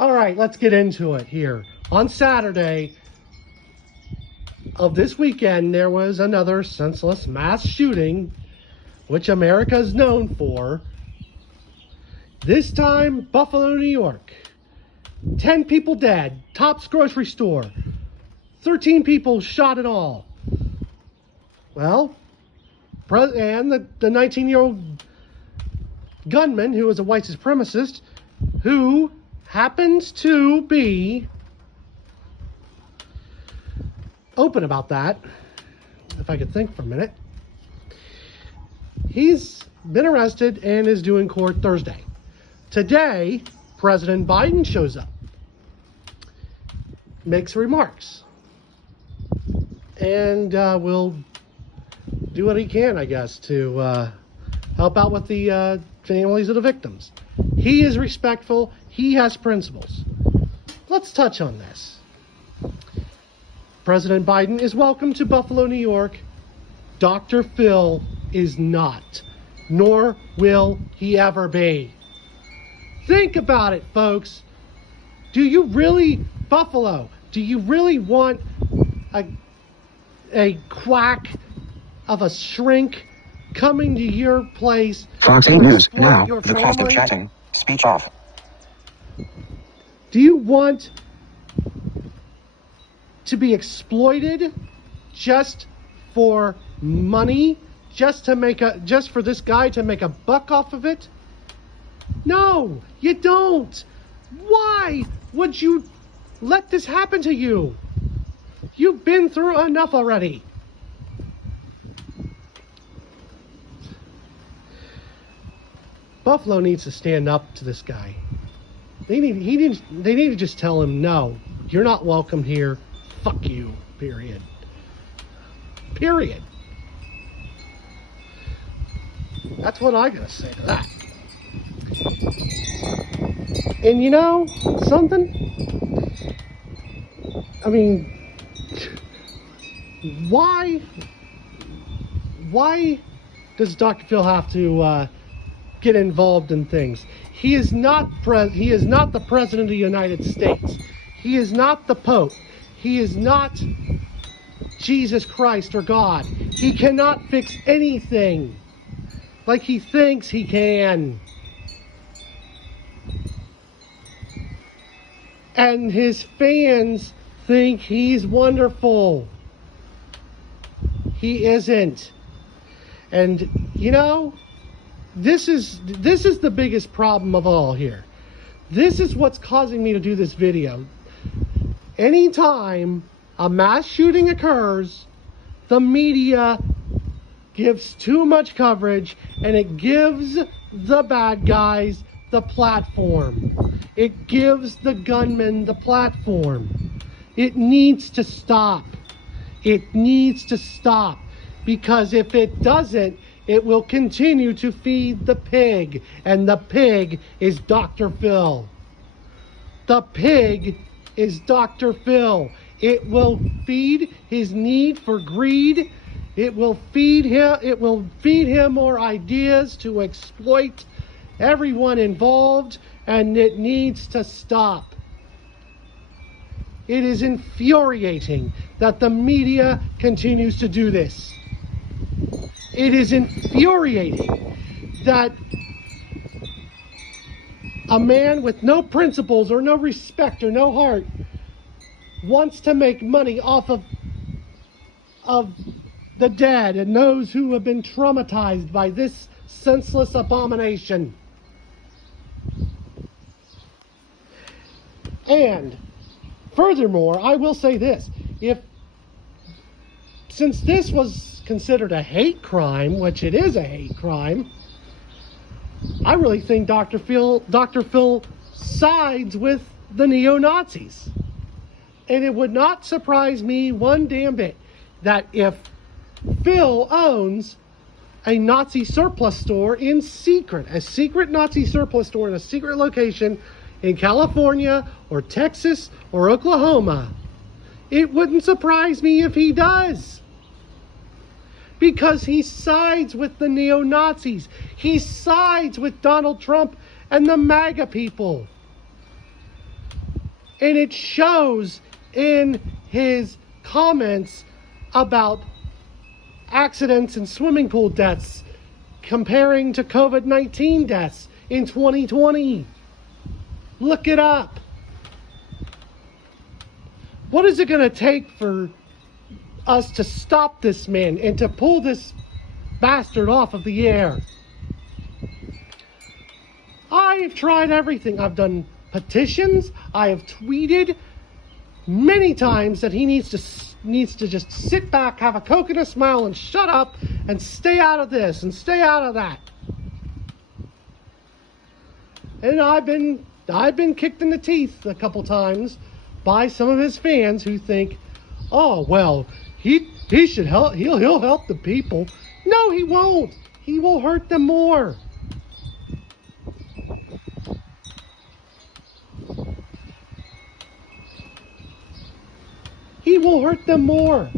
All right, let's get into it here. On Saturday of this weekend, there was another senseless mass shooting, which America is known for. This time, Buffalo, New York. 10 people dead. Tops grocery store. 13 people shot in all. Well, and the 19-year-old gunman, who was a white supremacist, who happens to be open about that, if I could think for a minute. He's been arrested and is due in court Thursday. Today, President Biden shows up, makes remarks, and will do what he can, I guess, to help out with the families of the victims. He is respectful. He has principles. Let's touch on this. President Biden is welcome to Buffalo, New York. Dr. Phil is not, nor will he ever be. Think about it, folks. Do you really, Buffalo, do you really want a quack of a shrink coming to your place? Fox 8 News now. The cost of chatting. Speech off. Do you want to be exploited just for money, just for this guy to make a buck off of it? No, you don't. Why would you let this happen to you? You've been through enough already. Buffalo needs to stand up to this guy. They need to just tell him, no, you're not welcome here. Fuck you, period. Period. That's what I gotta say to that. And you know something? I mean, why does Dr. Phil have to get involved in things? He is not the President of the United States. He is not the Pope. He is not Jesus Christ or God. He cannot fix anything like he thinks he can. And his fans think he's wonderful. He isn't. And you know, this is the biggest problem of all here. This is what's causing me to do this video. Anytime a mass shooting occurs, the media gives too much coverage and it gives the bad guys the platform. It gives the gunmen the platform. It needs to stop. It needs to stop, because if it doesn't, it will continue to feed the pig, and the pig is Dr. Phil. The pig is Dr. Phil. It will feed his need for greed. It will feed him more ideas to exploit everyone involved, and it needs to stop. It is infuriating that the media continues to do this. It is infuriating that a man with no principles or no respect or no heart wants to make money off of the dead and those who have been traumatized by this senseless abomination. And furthermore, I will say this: since this was considered a hate crime, which it is a hate crime, I really think Dr. Phil sides with the neo-Nazis. And it would not surprise me one damn bit that if Phil owns a Nazi surplus store in secret, a secret Nazi surplus store in a secret location in California or Texas or Oklahoma, it wouldn't surprise me if he does. Because he sides with the neo-Nazis. He sides with Donald Trump and the MAGA people. And it shows in his comments about accidents and swimming pool deaths comparing to COVID-19 deaths in 2020. Look it up. What is it going to take for us to stop this man and to pull this bastard off of the air? I've tried everything. I've done petitions. I have tweeted many times that he needs to just sit back, have a Coke and a smile, and shut up and stay out of this and stay out of that. And I've been kicked in the teeth a couple times by some of his fans who think, oh well, he should help. He'll help the people. No, he won't. He will hurt them more. He will hurt them more.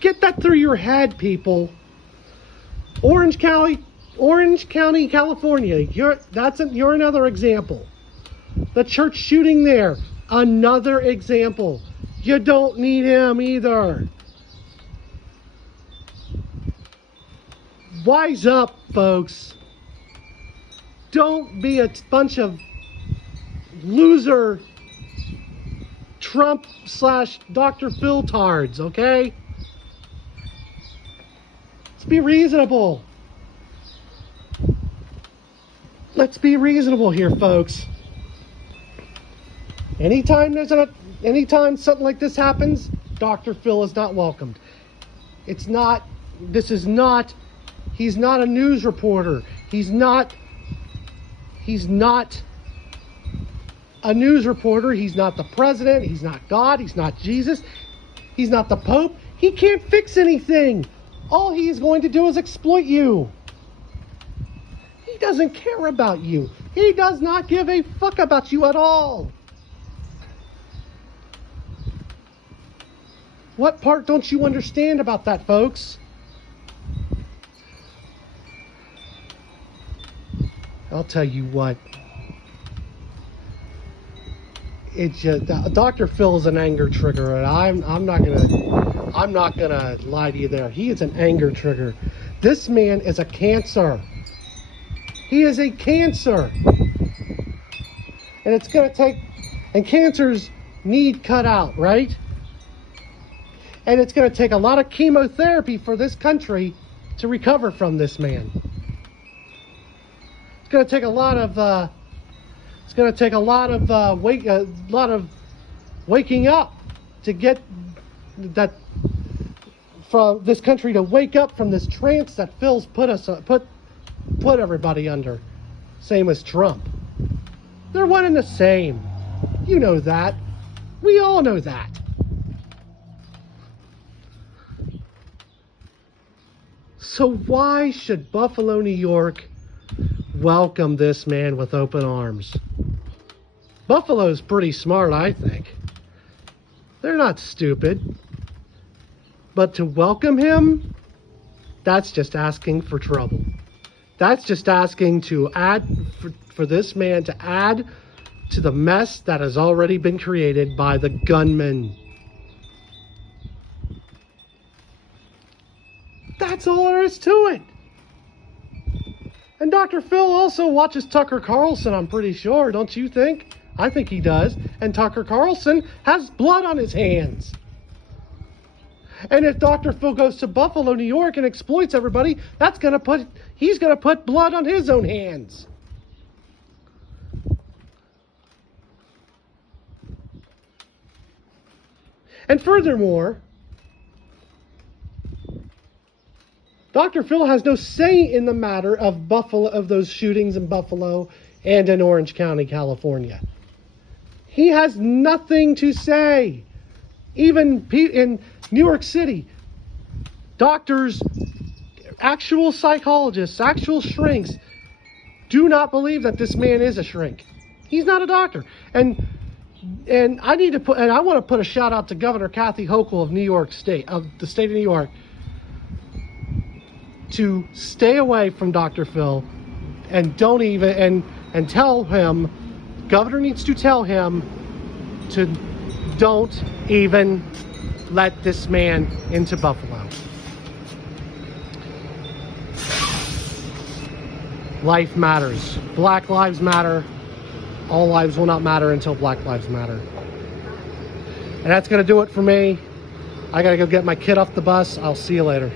Get that through your head, people. Orange County, California. You're another example. The church shooting there, another example. You don't need him either. Wise up, folks. Don't be a bunch of loser Trump/Dr. Phil tards, okay? Let's be reasonable. Let's be reasonable here, folks. Anytime something like this happens, Dr. Phil is not welcomed. He's not a news reporter. He's not a news reporter. He's not the president. He's not God. He's not Jesus. He's not the Pope. He can't fix anything. All he's going to do is exploit you. He doesn't care about you. He does not give a fuck about you at all. What part don't you understand about that, folks? I'll tell you what. It's just Dr. Phil is an anger trigger, and I'm not gonna lie to you there. He is an anger trigger. This man is a cancer. He is a cancer, and it's gonna take. And cancers need cut out, right? And it's gonna take a lot of chemotherapy for this country to recover from this man. It's gonna take a lot of. It's going to take a lot of waking up to get that from this country to wake up from this trance that Phil's put everybody under. Same as Trump. They're one and the same. You know that. We all know that. So why should Buffalo, New York welcome this man with open arms? Buffalo's pretty smart, I think. They're not stupid. But to welcome him, that's just asking for trouble. That's just asking to add, for this man to add to the mess that has already been created by the gunman. That's all there is to it. And Dr. Phil also watches Tucker Carlson, I'm pretty sure, don't you think? I think he does. And Tucker Carlson has blood on his hands. And if Dr. Phil goes to Buffalo, New York and exploits everybody, he's gonna put blood on his own hands. And furthermore, Dr. Phil has no say in the matter of those shootings in Buffalo and in Orange County, California. He has nothing to say. Even in New York City, doctors, actual psychologists, actual shrinks do not believe that this man is a shrink. He's not a doctor. And I want to put a shout out to Governor Kathy Hochul of New York State, of the state of New York, to stay away from Dr. Phil and don't even and tell him, Governor needs to tell him to don't even let this man into Buffalo. Life matters. Black lives matter. All lives will not matter until Black lives matter. And that's going to do it for me. I got to go get my kid off the bus. I'll see you later.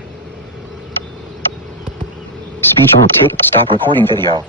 Speech off. Stop recording video.